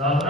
So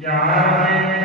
यार में